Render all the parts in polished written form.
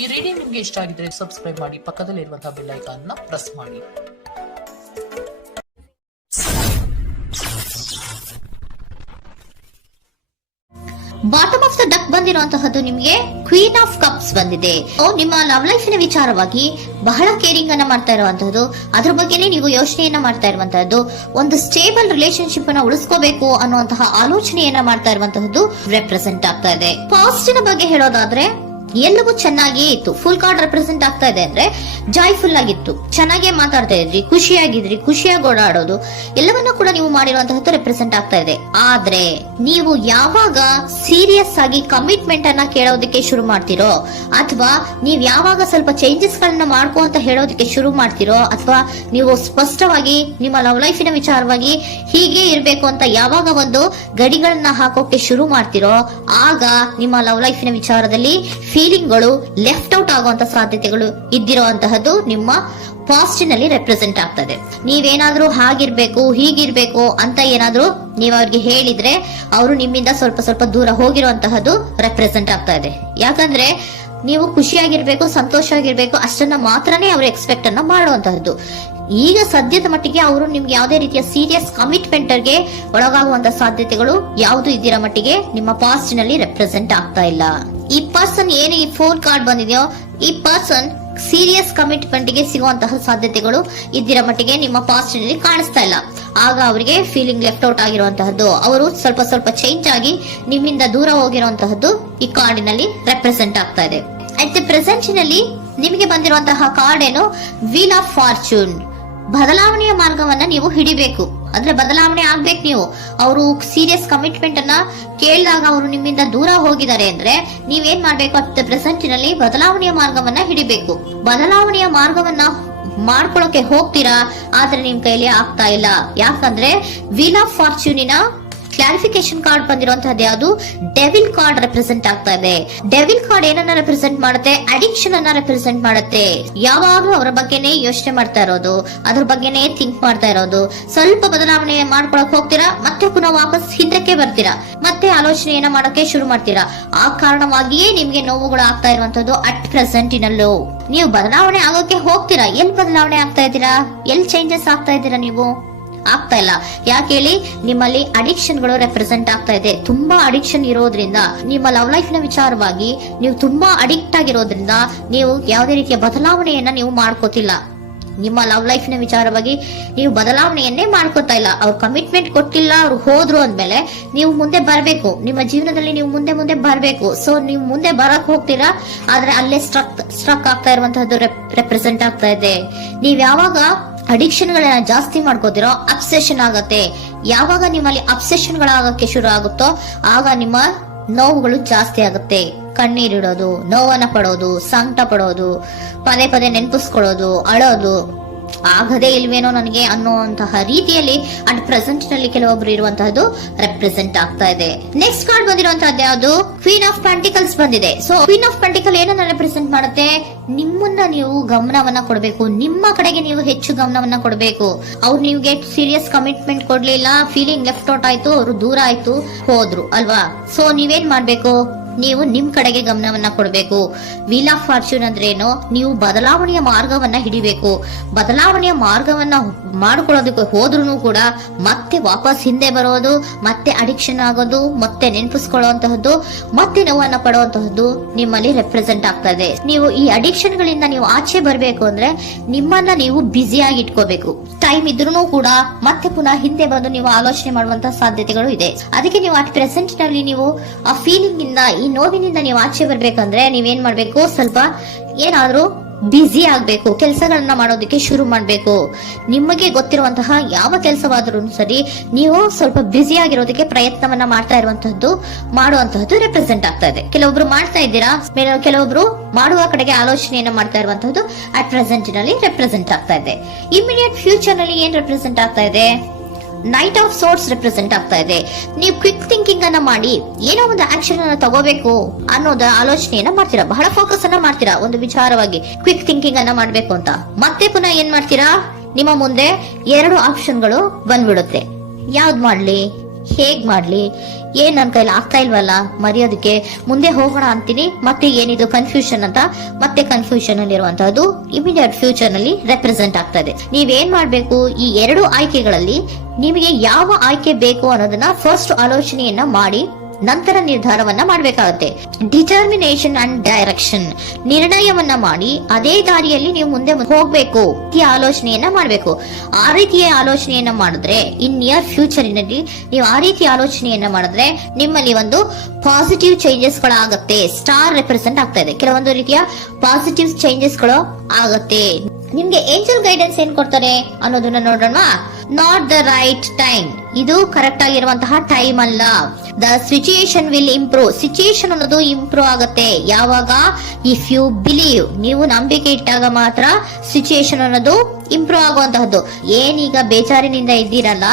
ಈ ರೀಡಿಂಗ್ ನಿಮ್ಗೆ ಇಷ್ಟ ಆಗಿದ್ರೆ ಸಬ್ಸ್ಕ್ರೈಬ್ ಮಾಡಿ, ಪಕ್ಕದಲ್ಲಿರುವಂತಹ ಬೆಲ್ ಐಕಾನ್ ನ ಪ್ರೆಸ್ ಮಾಡಿ. ಬಾಟಮ್ ಆಫ್ ದ ಡಕ್ ಬಂದಿರುವಂತಹದ್ದು ನಿಮಗೆ ಕ್ವೀನ್ ಆಫ್ ಕಪ್ಸ್ ಬಂದಿದೆ. ನಿಮ್ಮ ಲವ್ ಲೈಫಿನ ವಿಚಾರವಾಗಿ ಬಹಳ ಕೇರಿಂಗ್ ಅನ್ನ ಮಾಡ್ತಾ ಇರುವಂತಹದ್ದು, ಅದ್ರ ಬಗ್ಗೆನೇ ನೀವು ಯೋಚನೆಯನ್ನ ಮಾಡ್ತಾ ಇರುವಂತಹದ್ದು, ಒಂದು ಸ್ಟೇಬಲ್ ರಿಲೇಶನ್ಶಿಪ್ ಅನ್ನ ಉಳಿಸ್ಕೋಬೇಕು ಅನ್ನುವಂತಹ ಆಲೋಚನೆಯನ್ನ ಮಾಡ್ತಾ ಇರುವಂತಹದ್ದು ರೆಪ್ರೆಸೆಂಟ್ ಆಗ್ತಾ ಇದೆ. ಪಾಸ್ಟಿನ ಬಗ್ಗೆ ಹೇಳೋದಾದ್ರೆ ಎಲ್ಲವೂ ಚೆನ್ನಾಗಿಯೇ ಇತ್ತು. ಫುಲ್ ಕಾರ್ಡ್ ರೆಪ್ರೆಸೆಂಟ್ ಆಗ್ತಾ ಇದೆ ಅಂದ್ರೆ ಜಾಯ್ಫುಲ್ ಆಗಿತ್ತು, ಚೆನ್ನಾಗೇ ಮಾತಾಡ್ತಾ ಇದ್ರಿ, ಖುಷಿಯಾಗಿದ್ರಿ, ಖುಷಿಯಾಗಿ ಓಡಾಡೋದು ಎಲ್ಲವನ್ನ ಕೂಡ ನೀವು ಮಾಡಿರುವಂತಹದ್ದು ರೆಪ್ರೆಸೆಂಟ್ ಆಗ್ತಾ ಇದೆ. ಆದ್ರೆ ನೀವು ಯಾವಾಗ ಸೀರಿಯಸ್ ಆಗಿ ಕಮಿಟ್ಮೆಂಟ್ ಅನ್ನ ಕೇಳೋದಕ್ಕೆ ಶುರು ಮಾಡ್ತಿರೋ, ಅಥವಾ ನೀವ್ ಯಾವಾಗ ಸ್ವಲ್ಪ ಚೇಂಜಸ್ ಗಳನ್ನ ಮಾಡ್ಕೋ ಅಂತ ಹೇಳೋದಕ್ಕೆ ಶುರು ಮಾಡ್ತಿರೋ, ಅಥವಾ ನೀವು ಸ್ಪಷ್ಟವಾಗಿ ನಿಮ್ಮ ಲವ್ ಲೈಫಿನ ವಿಚಾರವಾಗಿ ಹೀಗೆ ಇರ್ಬೇಕು ಅಂತ ಯಾವಾಗ ಒಂದು ಗಡಿಗಳನ್ನ ಹಾಕೋಕೆ ಶುರು ಮಾಡ್ತಿರೋ, ಆಗ ನಿಮ್ಮ ಲವ್ ಲೈಫಿನ ವಿಚಾರದಲ್ಲಿ ಫೀಲಿಂಗ್ಗಳು ಲೆಫ್ಟ್ ಔಟ್ ಆಗುವಂತ ಸಾಧ್ಯತೆಗಳು ಇದ್ದಿರುವಂತಹದ್ದು ನಿಮ್ಮ ಪಾಸ್ಟಿನಲ್ಲಿ ರೆಪ್ರೆಸೆಂಟ್ ಆಗ್ತದೆ. ನೀವೇನಾದ್ರೂ ಹಾಗಿರ್ಬೇಕು ಹೀಗಿರ್ಬೇಕು ಅಂತ ಏನಾದ್ರೂ ನೀವು ಅವ್ರಿಗೆ ಹೇಳಿದ್ರೆ ಅವರು ನಿಮ್ಮಿಂದ ಸ್ವಲ್ಪ ಸ್ವಲ್ಪ ದೂರ ಹೋಗಿರುವಂತಹದ್ದು ರೆಪ್ರೆಸೆಂಟ್ ಆಗ್ತಾ ಇದೆ. ಯಾಕಂದ್ರೆ ನೀವು ಖುಷಿಯಾಗಿರ್ಬೇಕು, ಸಂತೋಷವಾಗಿರ್ಬೇಕು ಅಷ್ಟನ್ನ ಮಾತ್ರನೇ ಅವರು ಎಕ್ಸ್ಪೆಕ್ಟ್ ಅನ್ನ ಮಾಡುವಂತಹದ್ದು. ಈಗ ಸದ್ಯದ ಮಟ್ಟಿಗೆ ಅವರು ನಿಮ್ಗೆ ಯಾವುದೇ ರೀತಿಯ ಸೀರಿಯಸ್ ಕಮಿಟ್ಮೆಂಟ್ ಗೆ ಒಳಗಾಗುವಂತ ಸಾಧ್ಯತೆಗಳು ಯಾವುದು ಇದ್ದಿರೋ ಮಟ್ಟಿಗೆ ನಿಮ್ಮ ಪಾಸ್ಟ್ ನಲ್ಲಿ ರೆಪ್ರೆಸೆಂಟ್ ಆಗ್ತಾ ಇಲ್ಲ. ಈ ಪರ್ಸನ್ ಏನು ಈ 4 ಕಾರ್ಡ್ ಬಂದಿದೆಯೋ, ಈ ಪರ್ಸನ್ ಸೀರಿಯಸ್ ಕಮಿಟ್ಮೆಂಟ್ ಗೆ ಸಿಗುವಂತಹ ಸಾಧ್ಯತೆಗಳು ಇದ್ದಿರೋ ಮಟ್ಟಿಗೆ ನಿಮ್ಮ ಪಾಸ್ಟ್ ನಲ್ಲಿ ಕಾಣಿಸ್ತಾ ಇಲ್ಲ. ಆಗ ಅವರಿಗೆ ಫೀಲಿಂಗ್ ಲೆಫ್ಟ್ ಔಟ್ ಆಗಿರುವಂತಹದ್ದು, ಅವರು ಸ್ವಲ್ಪ ಸ್ವಲ್ಪ ಚೇಂಜ್ ಆಗಿ ನಿಮ್ಮಿಂದ ದೂರ ಹೋಗಿರುವಂತಹದ್ದು ಈ ಕಾರ್ಡಿನಲ್ಲಿ ರೆಪ್ರೆಸೆಂಟ್ ಆಗ್ತಾ ಇದೆ. ಅಟ್ ದ ಪ್ರೆಸೆಂಟ್ ನಲ್ಲಿ ನಿಮಗೆ ಬಂದಿರುವಂತಹ ಕಾರ್ಡ್ ಏನು, ವೀಲ್ ಆಫ್ ಫಾರ್ಚೂನ್. ಬದಲಾವಣೆಯ ಮಾರ್ಗವನ್ನ ನೀವು ಹಿಡಿಬೇಕು, ಅಂದ್ರೆ ಬದಲಾವಣೆ ಆಗ್ಬೇಕು. ನೀವು ಅವರು ಸೀರಿಯಸ್ ಕಮಿಟ್ಮೆಂಟ್ ಅನ್ನ ಕೇಳಿದಾಗ ಅವರು ನಿಮ್ಮಿಂದ ದೂರ ಹೋಗಿದ್ದಾರೆ ಅಂದ್ರೆ ನೀವೇನ್ ಮಾಡ್ಬೇಕು, ಅಟ್ ದ ಪ್ರೆಸೆಂಟ್ ನಲ್ಲಿ ಬದಲಾವಣೆಯ ಮಾರ್ಗವನ್ನ ಹಿಡಿಬೇಕು. ಬದಲಾವಣೆಯ ಮಾರ್ಗವನ್ನ ಮಾಡ್ಕೊಳಕ್ಕೆ ಹೋಗ್ತೀರಾ, ಆದ್ರೆ ನಿಮ್ ಕೈಲಿ ಆಗ್ತಾ ಇಲ್ಲ. ಯಾಕಂದ್ರೆ ವೀಲ್ ಆಫ್ ಫಾರ್ಚೂನಿನ ಕ್ಲಾರಿಫಿಕೇಶನ್ ಕಾರ್ಡ್ ಬಂದಿರುವಂತಹದ್ದು ಯಾವುದು, ಡೆವಿಲ್ ಕಾರ್ಡ್ ರೆಪ್ರೆಸೆಂಟ್ ಆಗ್ತಾ ಇದೆ. ಡೆವಿಲ್ ಕಾರ್ಡ್ ಏನನ್ನ ರೆಪ್ರೆಸೆಂಟ್ ಮಾಡುತ್ತೆ, ಅಡಿಕ್ಷನ್ ಅನ್ನ ರೆಪ್ರೆಸೆಂಟ್ ಮಾಡುತ್ತೆ. ಯಾವಾಗ್ಲೂ ಅವರ ಬಗ್ಗೆನೇ ಯೋಚನೆ ಮಾಡ್ತಾ ಇರೋದು, ಅದ್ರ ಬಗ್ಗೆನೇ ಥಿಂಕ್ ಮಾಡ್ತಾ ಇರೋದು. ಸ್ವಲ್ಪ ಬದಲಾವಣೆ ಮಾಡ್ಕೊಳಕ್ ಹೋಗ್ತೀರಾ, ಮತ್ತೆ ಪುನಃ ವಾಪಸ್ ಹಿಂದಕ್ಕೆ ಬರ್ತೀರಾ, ಮತ್ತೆ ಆಲೋಚನೆಯನ್ನ ಮಾಡಕ್ಕೆ ಶುರು ಮಾಡ್ತೀರಾ. ಆ ಕಾರಣವಾಗಿಯೇ ನಿಮ್ಗೆ ನೋವುಗಳು ಆಗ್ತಾ ಇರುವಂತದ್ದು ಅಟ್ ಪ್ರೆಸೆಂಟ್ ನಲ್ಲೂ. ನೀವು ಬದಲಾವಣೆ ಆಗೋಕೆ ಹೋಗ್ತೀರಾ, ಎಲ್ಲಿ ಬದಲಾವಣೆ ಆಗ್ತಾ ಇದ್ದೀರಾ, ಎಲ್ಲಿ ಚೇಂಜಸ್ ಆಗ್ತಾ ಇದ್ದೀರಾ, ನೀವು ಆಗ್ತಾ ಇಲ್ಲ. ಯಾಕೆ ಹೇಳಿ, ನಿಮ್ಮಲ್ಲಿ ಅಡಿಕ್ಷನ್ ಗಳು ರೆಪ್ರೆಸೆಂಟ್ ಆಗ್ತಾ ಇದೆ. ತುಂಬಾ ಅಡಿಕ್ಷನ್ ಇರೋದ್ರಿಂದ, ನಿಮ್ಮ ಲವ್ ಲೈಫ್ ನ ವಿಚಾರವಾಗಿ ನೀವು ತುಂಬಾ ಅಡಿಕ್ಟ್ ಆಗಿರೋದ್ರಿಂದ ನೀವು ಯಾವುದೇ ರೀತಿಯ ಬದಲಾವಣೆಯನ್ನ ನೀವು ಮಾಡ್ಕೋತಿಲ್ಲ. ನಿಮ್ಮ ಲವ್ ಲೈಫ್ ನ ವಿಚಾರವಾಗಿ ನೀವು ಬದಲಾವಣೆಯನ್ನೇ ಮಾಡ್ಕೋತಾ ಇಲ್ಲ. ಅವ್ರು ಕಮಿಟ್ಮೆಂಟ್ ಕೊಟ್ಟಿಲ್ಲ, ಅವ್ರು ಹೋದ್ರು ಅಂದ್ಮೇಲೆ ನೀವು ಮುಂದೆ ಬರ್ಬೇಕು, ನಿಮ್ಮ ಜೀವನದಲ್ಲಿ ನೀವು ಮುಂದೆ ಮುಂದೆ ಬರ್ಬೇಕು. ಸೊ ನೀವು ಮುಂದೆ ಬರಕ್ ಹೋಗ್ತೀರಾ, ಆದ್ರೆ ಅಲ್ಲೇ ಸ್ಟ್ರಕ್ ಆಗ್ತಾ ಇರುವಂತಹದ್ದು ರೆಪ್ರೆಸೆಂಟ್ ಆಗ್ತಾ ಇದೆ. ನೀವ್ ಯಾವಾಗ ಅಡಿಕ್ಷನ್ ಗಳನ್ನ ಜಾಸ್ತಿ ಮಾಡ್ಕೋತಿರೋ, ಅಬ್ಸೆಷನ್ ಆಗತ್ತೆ. ಯಾವಾಗ ನಿಮ್ಮಲ್ಲಿ ಅಬ್ಸೆಷನ್ ಗಳಾಗಕ್ಕೆ ಶುರು ಆಗುತ್ತೋ, ಆಗ ನಿಮ್ಮ ನೋವುಗಳು ಜಾಸ್ತಿ ಆಗುತ್ತೆ. ಕಣ್ಣೀರಿಡೋದು, ನೋವನ್ನ ಪಡೋದು, ಸಂಕಟ ಪಡೋದು, ಪದೇ ಪದೇ ನೆನಪಿಸ್ಕೊಳ್ಳೋದು, ಅಳೋದು, ಆಗದೇ ಇಲ್ವೇನೋ ನನಗೆ ಅನ್ನುವಂತಹ ರೀತಿಯಲ್ಲಿ ಅಟ್ ಪ್ರೆಸೆಂಟ್ ನಲ್ಲಿ ಕೆಲವೊಬ್ರು ಇರುವಂತಹದ್ದು ರೆಪ್ರೆಸೆಂಟ್ ಆಗ್ತಾ ಇದೆ. ನೆಕ್ಸ್ಟ್ ಕಾರ್ಡ್ ಬಂದಿರುವಂತಹದ್ದು ಯಾವುದು, ಕ್ವೀನ್ ಆಫ್ ಪೆಂಟಿಕಲ್ಸ್ ಬಂದಿದೆ. ಸೊ ಕ್ವೀನ್ ಆಫ್ ಪೆಂಟಿಕಲ್ ಏನನ್ನ ರೆಪ್ರೆಸೆಂಟ್ ಮಾಡುತ್ತೆ, ನಿಮ್ಮನ್ನ ನೀವು ಗಮನವನ್ನ ಕೊಡಬೇಕು, ನಿಮ್ಮ ಕಡೆಗೆ ನೀವು ಹೆಚ್ಚು ಗಮನವನ್ನ ಕೊಡಬೇಕು. ಅವ್ರು ನಿಮ್ಗೆ ಸೀರಿಯಸ್ ಕಮಿಟ್ಮೆಂಟ್ ಕೊಡ್ಲಿಲ್ಲ, ಫೀಲಿಂಗ್ ಲೆಫ್ಟ್ ಔಟ್ ಆಯ್ತು, ಅವರು ದೂರ ಆಯ್ತು, ಹೋದ್ರು ಅಲ್ವಾ. ಸೊ ನೀವೇನ್ ಮಾಡ್ಬೇಕು, ನೀವು ನಿಮ್ ಕಡೆಗೆ ಗಮನವನ್ನ ಕೊಡಬೇಕು. ವೀಲ್ ಆಫ್ ಫಾರ್ಚೂನ್ ಅಂದ್ರೆ ಏನು, ನೀವು ಬದಲಾವಣೆಯ ಮಾರ್ಗವನ್ನ ಹಿಡಿಬೇಕು. ಬದಲಾವಣೆಯ ಮಾರ್ಗವನ್ನ ಮಾಡ್ಕೊಳ್ಳೋದಕ್ಕೆ ಹೋದ್ರೂ ಕೂಡ ಮತ್ತೆ ವಾಪಸ್ ಹಿಂದೆ ಬರೋದು, ಮತ್ತೆ ಅಡಿಕ್ಷನ್ ಆಗೋದು, ಮತ್ತೆ ನೆನಪಿಸ್ಕೊಳ್ಳುವಂತಹದ್ದು, ಮತ್ತೆ ನೋವನ್ನ ಪಡುವಂತಹದ್ದು ನಿಮ್ಮಲ್ಲಿ ರೆಪ್ರೆಸೆಂಟ್ ಆಗ್ತಾ ಇದೆ. ನೀವು ಈ ಅಡಿಕ್ಷನ್ ಗಳಿಂದ ನೀವು ಆಚೆ ಬರಬೇಕು ಅಂದ್ರೆ ನಿಮ್ಮನ್ನ ನೀವು ಬ್ಯುಸಿಯಾಗಿ ಇಟ್ಕೋಬೇಕು. ಟೈಮ್ ಇದ್ರೂ ಕೂಡ ಮತ್ತೆ ಪುನಃ ಹಿಂದೆ ಬಂದು ನೀವು ಆಲೋಚನೆ ಮಾಡುವಂತಹ ಸಾಧ್ಯತೆಗಳು ಇದೆ. ಅದಕ್ಕೆ ನೀವು ಅಟ್ ಪ್ರೆಸೆಂಟ್ ನಲ್ಲಿ ನೀವು ಆ ಫೀಲಿಂಗ್ ಇಂದ, ಈ ನೋವಿನಿಂದ ನೀವು ಆಚೆ ಬರ್ಬೇಕಂದ್ರೆ ನೀವೇನ್ ಮಾಡ್ಬೇಕು, ಸ್ವಲ್ಪ ಏನಾದ್ರೂ ಬ್ಯುಸಿ ಆಗ್ಬೇಕು, ಕೆಲಸಗಳನ್ನ ಮಾಡೋದಕ್ಕೆ ಶುರು ಮಾಡ್ಬೇಕು. ನಿಮಗೆ ಗೊತ್ತಿರುವಂತಹ ಯಾವ ಕೆಲಸವಾದ್ರೂ ಸರಿ, ನೀವು ಸ್ವಲ್ಪ ಬ್ಯುಸಿ ಆಗಿರೋದಕ್ಕೆ ಪ್ರಯತ್ನವನ್ನ ಮಾಡ್ತಾ ಇರುವಂತಹದ್ದು, ಮಾಡುವಂತಹದ್ದು ರೆಪ್ರೆಸೆಂಟ್ ಆಗ್ತಾ ಇದೆ. ಕೆಲವೊಬ್ರು ಮಾಡ್ತಾ ಇದ್ದೀರಾ, ಕೆಲವೊಬ್ರು ಮಾಡುವ ಕಡೆಗೆ ಆಲೋಚನೆಯನ್ನ ಮಾಡ್ತಾ ಇರುವಂತಹದ್ದು ಅಟ್ ಪ್ರೆಸೆಂಟ್ ನಲ್ಲಿ ರೆಪ್ರೆಸೆಂಟ್ ಆಗ್ತಾ ಇದೆ. ಇಮಿಡಿಯೇಟ್ ಫ್ಯೂಚರ್ ನಲ್ಲಿ ಏನ್ ರೆಪ್ರೆಸೆಂಟ್ ಆಗ್ತಾ ಇದೆ, ನೈಟ್ ಆಫ್ ಸೋರ್ಟ್ಸ್ ರೆಪ್ರೆಸೆಂಟ್ ಆಗ್ತಾ ಇದೆ. ನೀವು ಕ್ವಿಕ್ ಥಿಂಕಿಂಗ್ ಅನ್ನ ಮಾಡಿ ಏನೋ ಒಂದು ಆಕ್ಷನ್ ಅನ್ನ ತಗೋಬೇಕು ಅನ್ನೋದ ಆಲೋಚನೆಯನ್ನ ಮಾಡ್ತೀರಾ, ಬಹಳ ಫೋಕಸ್ ಅನ್ನ ಮಾಡ್ತೀರಾ ಒಂದು ವಿಚಾರವಾಗಿ, ಕ್ವಿಕ್ ಥಿಂಕಿಂಗ್ ಅನ್ನ ಮಾಡ್ಬೇಕು ಅಂತ. ಮತ್ತೆ ಪುನಃ ಏನ್ ಮಾಡ್ತೀರಾ, ನಿಮ್ಮ ಮುಂದೆ 2 ಆಪ್ಷನ್ಗಳು ಬಂದ್ಬಿಡುತ್ತೆ. ಯಾವ್ದು ಮಾಡ್ಲಿ, ಹೇಗ್ ಮಾಡ್ಲಿ, ಏನ್ ನನ್ ಕೈಲಿ ಆಗ್ತಾ ಇಲ್ವಲ್ಲ ಮರೆಯೋದಕ್ಕೆ, ಮುಂದೆ ಹೋಗೋಣ ಅಂತೀನಿ, ಮತ್ತೆ ಏನಿದು ಕನ್ಫ್ಯೂಷನ್ ಅಂತ ಮತ್ತೆ ಕನ್ಫ್ಯೂಷನ್ ಅಲ್ಲಿ ಇರುವಂತಹದ್ದು ಇಮಿಡಿಯೇಟ್ ಫ್ಯೂಚರ್ ನಲ್ಲಿ ರೆಪ್ರೆಸೆಂಟ್ ಆಗ್ತಾ ಇದೆ. ನೀವೇನ್ ಮಾಡ್ಬೇಕು, ಈ 2 ಆಯ್ಕೆಗಳಲ್ಲಿ ನಿಮಗೆ ಯಾವ ಆಯ್ಕೆ ಬೇಕು ಅನ್ನೋದನ್ನ ಫಸ್ಟ್ ಆಲೋಚನೆಯನ್ನ ಮಾಡಿ ನಂತರ ನಿರ್ಧಾರವನ್ನ ಮಾಡಬೇಕಾಗುತ್ತೆ. ಡಿಟರ್ಮಿನೇಷನ್ ಅಂಡ್ ಡೈರೆಕ್ಷನ್, ನಿರ್ಣಯವನ್ನ ಮಾಡಿ ಅದೇ ದಾರಿಯಲ್ಲಿ ನೀವು ಮುಂದೆ ಹೋಗ್ಬೇಕು ಈ ಆಲೋಚನೆಯನ್ನ ಮಾಡಬೇಕು. ಆ ರೀತಿಯ ಆಲೋಚನೆಯನ್ನ ಮಾಡಿದ್ರೆ ಇನ್ ನಿಯರ್ ಫ್ಯೂಚರಿನಲ್ಲಿ ನೀವು ಆ ರೀತಿ ಆಲೋಚನೆಯನ್ನ ಮಾಡಿದ್ರೆ ನಿಮ್ಮಲ್ಲಿ ಒಂದು ಪಾಸಿಟಿವ್ ಚೇಂಜಸ್ ಗಳಾಗತ್ತೆ. ಸ್ಟಾರ್ ರೆಪ್ರೆಸೆಂಟ್ ಆಗ್ತಾ ಇದೆ, ಕೆಲವೊಂದು ರೀತಿಯ ಪಾಸಿಟಿವ್ ಚೇಂಜಸ್ ಗಳು ಆಗತ್ತೆ. ನಿಮ್ಗೆ ಏಂಜಲ್ ಗೈಡೆನ್ಸ್ ಏನ್ ಕೊಡ್ತಾರೆ ಅನ್ನೋದನ್ನ ನೋಡೋಣ. ನಾಟ್ ದ ರೈಟ್ ಟೈಮ್, ಇದು ಕರೆಕ್ಟ್ ಆಗಿರುವಂತಹ ಟೈಮ್ ಅಲ್ಲ. The situation will improve, situation ಅನ್ನೋದು ಇಂಪ್ರೂವ್ ಆಗುತ್ತೆ ಯಾವಾಗ, ಇಫ್ ಯು ಬಿಲೀವ್, ನೀವು ನಂಬಿಕೆ ಇಟ್ಟಾಗ ಮಾತ್ರ ಸಿಚುಯೇಷನ್ ಅನ್ನೋದು ಇಂಪ್ರೂವ್ ಆಗುವಂತಹದ್ದು. ಏನೀಗ ಬೇಜಾರಿನಿಂದ ಇದ್ದೀರಲ್ಲ,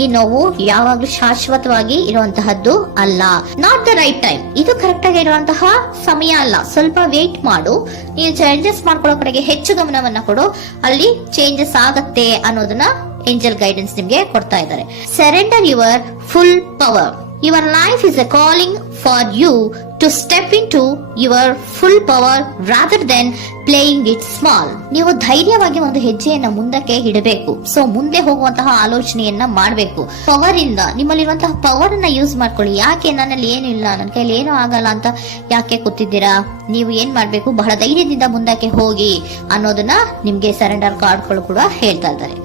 ಈ ನೋವು ಯಾವಾಗ್ಲೂ ಶಾಶ್ವತವಾಗಿ ಇರುವಂತಹದ್ದು ಅಲ್ಲ. ನಾಟ್ ದ ರೈಟ್ ಟೈಮ್, ಇದು ಕರೆಕ್ಟ್ ಆಗಿರುವಂತಹ ಸಮಯ ಅಲ್ಲ, ಸ್ವಲ್ಪ ವೇಟ್ ಮಾಡು, ನೀವು ಚೇಂಜಸ್ ಮಾಡ್ಕೊಳ್ಳೋ ಕಡೆಗೆ ಹೆಚ್ಚು ಗಮನವನ್ನ ಕೊಡು, ಅಲ್ಲಿ ಚೇಂಜಸ್ ಆಗತ್ತೆ ಅನ್ನೋದನ್ನ ಏಂಜಲ್ ಗೈಡೆನ್ಸ್ ನಿಮ್ಗೆ ಕೊಡ್ತಾ ಇದ್ದಾರೆ. Surrender your full power, your life is a calling for you to step into your full power rather than playing it small. ನೀವು ಧೈರ್ಯವಾಗಿ ಒಂದು ಹೆಜ್ಜೆಯನ್ನ ಮುಂದಕ್ಕೆ ಇಡಬೇಕು. ಸೊ ಮುಂದೆ ಹೋಗುವಂತಹ ಆಲೋಚನೆಯನ್ನ ಮಾಡಬೇಕು. ಪವರ್ ಇಂದ, ನಿಮ್ಮಲ್ಲಿರುವಂತಹ ಪವರ್ ಅನ್ನ ಯೂಸ್ ಮಾಡ್ಕೊಳ್ಳಿ. ಯಾಕೆ ನನ್ನಲ್ಲಿ ಏನು ಇಲ್ಲ, ನನ್ನ ಕೈಲಿ ಏನೂ ಆಗಲ್ಲ ಅಂತ ಯಾಕೆ ಕೂತಿದ್ದೀರಾ? ನೀವು ಏನ್ ಮಾಡ್ಬೇಕು, ಬಹಳ ಧೈರ್ಯದಿಂದ ಮುಂದಕ್ಕೆ ಹೋಗಿ ಅನ್ನೋದನ್ನ ನಿಮ್ಗೆ ಸರೆಂಡರ್ ಕಾರ್ಡ್ಗಳು ಕೂಡ ಹೇಳ್ತಾ ಇದ್ದಾರೆ.